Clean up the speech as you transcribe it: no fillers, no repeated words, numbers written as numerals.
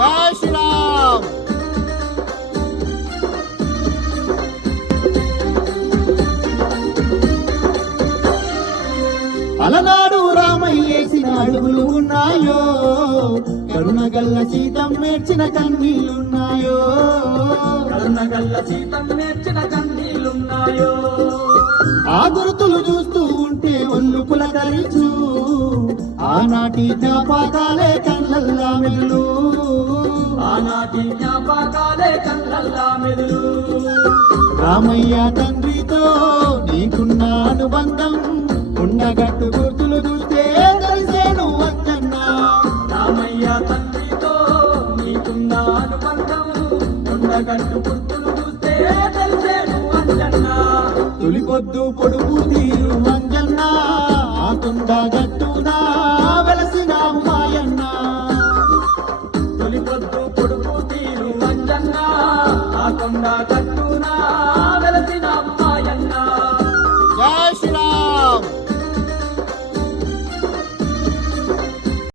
జై శ్రీరామ్. అలనాడు రామయ్యేసిన అడుగులు ఉన్నాయో, కరుణగల్ల సీతం నేర్చిన కన్నీళ్ళున్నాయో, కరుణగల్ల సీతం నేర్చిన కన్నీళ్ళున్నాయో. ఆ గుర్తులు చూస్తూ ఉంటే ఒళ్ళు పులకరించు, ఆనాటి జ్ఞాపకాలే కళ్ళల్లా మెదులు, ఆనాటి జ్ఞాపకాలే కళ్ళల్లా మెదులు. రామయ్య తండ్రితో నీకున్న అనుబంధం, ఉండగట్టు గుర్తులు చూస్తే తెలిసేను అంజన్నా. రామయ్య తండ్రితో నీకున్న అనుబంధం, ఉండగట్టు గుర్తులు చూస్తే తెలిసేను అంజన్నా. తొలిపొద్దు పొడుగు తీరు అంజన్నా, ఆకుండ గట్టునా వెలసినావు మాయన్న. తొలిపొద్దు పొడుగు తీరు అంజన్నా, ఆ కొండ కట్టునా వెలసిన